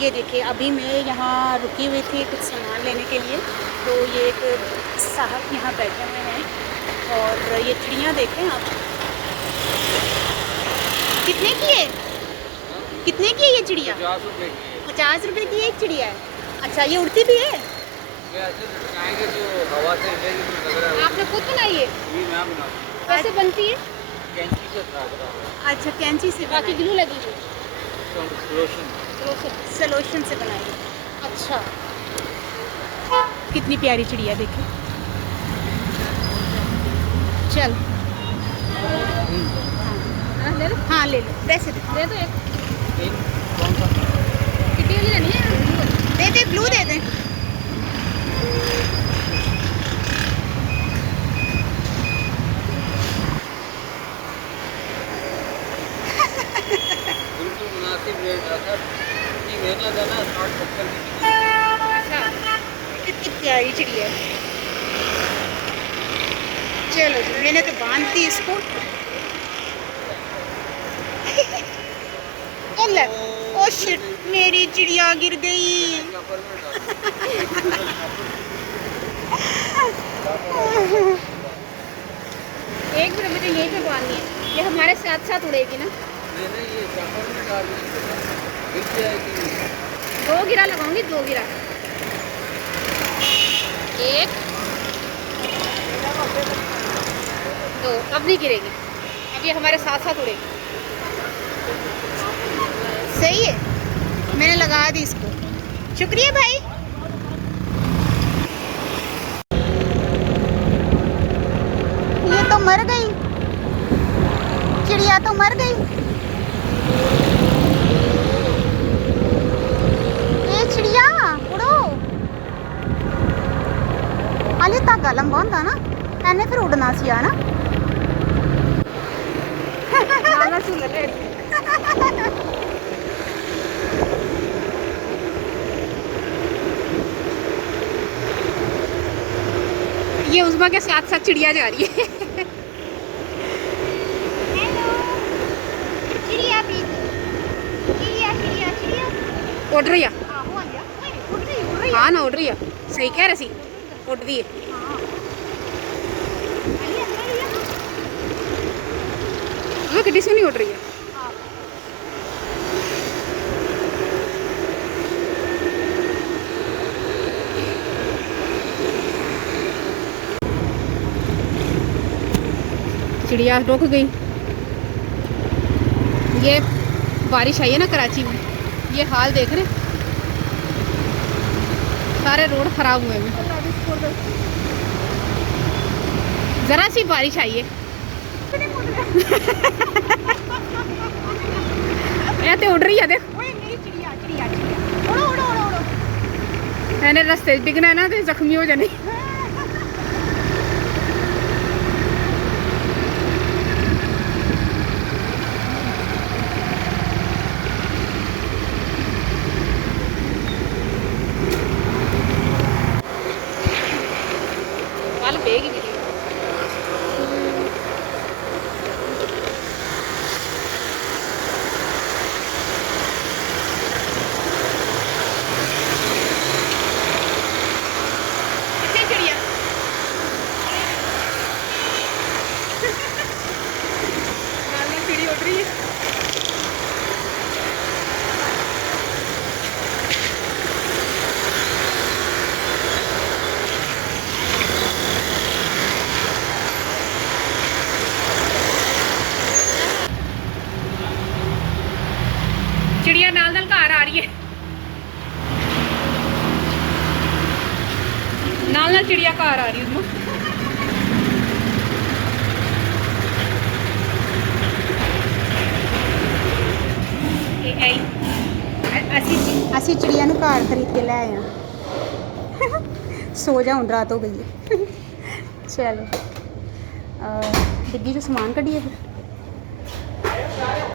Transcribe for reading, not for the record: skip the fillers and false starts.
ये देखिए, अभी मैं यहाँ रुकी हुई थी कुछ सामान लेने के लिए, तो ये एक साहब यहाँ बैठे हुए हैं और ये चिड़ियाँ देखें आप। कितने की है? कितने की है ये चिड़िया? 50 रुपए की है। 50 रुपए की एक चिड़िया है। अच्छा, ये उड़ती भी है? ये ऐसे लटकाएंगे तो हवा से हिलेगी तो लग रहा है। आपने खुद बनाई है? ये मैं बनाती हूँ। कैसे बनती है? कैंची से काट रहा अच्छा, कैंची से बाकी बनाई। ग्लू लगी हुई लोशन। सलोशन से बनाई है। अच्छा, कितनी प्यारी चिड़िया देखी। चल, हाँ, ले लो हाँ ले लो, पैसे दे। दे दो एक कौन सा? कितनी वाली लेनी है? दे दे, ब्लू दे दे। बिल्कुल मुनासिब रेट रखा। इतनी मेहनत है ना 60-70 की। अच्छा, कितनी प्यारी चिड़िया है। चलो जी, मैंने तो बांध दी इसको। ओ शिट, मेरी चिड़िया गिर गई। एक मिनट मुझे यहीं पे बांधनी है, ये हमारे साथ साथ उड़ेगी ना। नहीं ये चापर में डाल गिर जाएगी। 2 गिरा लगाऊंगी, 2 गिरा। एक 2, अब नहीं गिरेगी, अब ये हमारे साथ साथ उड़ेगी। सही है, मैंने लगा दी इसको। शुक्रिया भाई। ये तो मर गई चिड़िया, तो मर गई। ये चिड़िया उड़ो। हाले धागा लंबा होंदा ना, एने फिर उड़ना सी ना। नाला झूला ले। ये उस्मा के साथ साथ चिड़िया जा रही है। चिड़िया भी, चिड़िया चिड़िया चिड़िया। उड़ रही है। उड़ रही हाँ ना, उड़ रही है, सही कह रही सी, उड़ रही है। वो कितनी सोहनी उड़ रही है। चिड़िया रुक गई। ये बारिश आई है ना कराची में, ये हाल देख रहे, सारे रोड खराब हुए हैं। जरा सी बारिश आई है। ये तो उड़ रही है, देख मैंने रास्ते डिगना है ना तो जख्मी हो जाने। कल बेगी वीडियो। चिड़ी उड़ रही है। चिड़िया नाल नाल घर आ रही है, नाल नाल चिड़िया घर आ रही है। ਅਸੀਂ चिड़िया ਨੂੰ ਘਰ खरीद के ले आए हैं। सो जा, हुण रात हो गई है। चलो डिग्गी चो समान कड्ढिए फिर।